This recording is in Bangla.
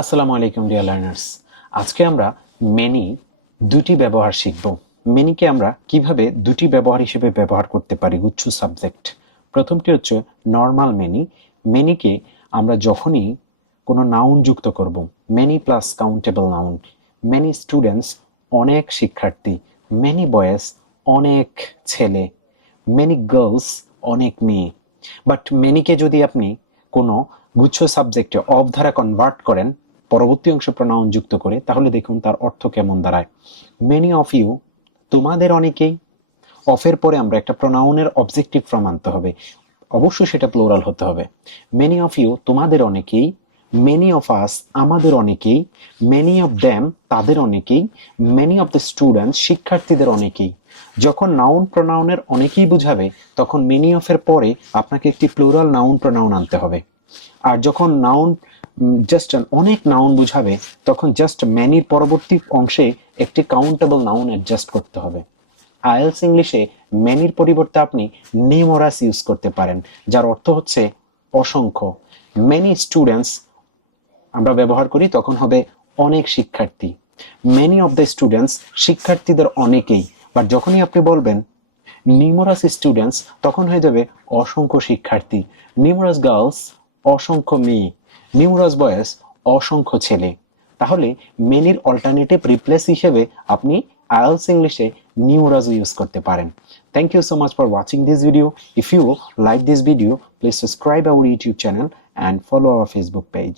আসসালামু আলাইকুম ডিয়ার লার্নার্স। আজকে আমরা মেনি দুটি ব্যবহার শিখব। মেনিকে আমরা কিভাবে দুটি ব্যবহার হিসেবে ব্যবহার করতে পারি গুচ্ছ সাবজেক্ট। প্রথমটি হচ্ছে নর্মাল মেনি। মেনিকে আমরা যখনই কোনো নাউন যুক্ত করব, many plus countable noun, many students অনেক শিক্ষার্থী, মেনি বয়েজ অনেক ছেলে, মেনি গার্লস অনেক মেয়ে। বাট মেনিকে যদি আপনি কোনো গুচ্ছ সাবজেক্টে অফ দ্বারা কনভার্ট করেন পরবর্তী অংশ প্রনাউন যুক্ত করে, তাহলে দেখুন তার অর্থ কেমন দাঁড়ায়। মেনি অফ ইউ, তোমাদের অনেকেই। অফের পরে আমরা একটা প্রনাউনের অবজেক্টিভ ফর্ম আনতে হবে, অবশ্যই সেটা প্লুরাল হতে হবে। মেনি অফ ইউ তোমাদের অনেকেই, মেনি অফ আস আমাদের অনেকেই, মেনি অফ দ্যাম তাদের অনেকেই, মেনি অফ দ্য স্টুডেন্টস শিক্ষার্থীদের অনেকেই। যখন নাউন প্রনাউনের অনেকেই বুঝাবে তখন মেনি অফ এর পরে আপনাকে একটি প্লুরাল নাউন প্রনাউন আনতে হবে। আর যখন নাউন জাস্ট অনেক নাউন বুঝাবে তখন জাস্ট মেনির পরবর্তী অংশে একটি কাউন্টেবল নাউন অ্যাডজাস্ট করতে হবে। আইএলস ইংলিশে মেনির পরিবর্তে আপনি নিউমারাস ইউজ করতে পারেন, যার অর্থ হচ্ছে অসংখ্য। মেনি স্টুডেন্টস আমরা ব্যবহার করি তখন হবে অনেক শিক্ষার্থী। মেনি অফ দ্য স্টুডেন্টস শিক্ষার্থীদের অনেকেই। বাট যখনই আপনি বলবেন নিউমারাস স্টুডেন্টস তখন হয়ে যাবে অসংখ্য শিক্ষার্থী। নিউমারাস গার্লস অসংখ্য মেয়ে, নিউমারাস বয়েজ অসংখ্য ছেলে। তাহলে মেনির অল্টারনেটিভ রিপ্লেস হিসেবে আপনি আইএলস ইংলিশে নিউমারাস ইউজ করতে পারেন। Thank you so much for watching this video. If you like this video, please subscribe our YouTube channel and follow our Facebook page.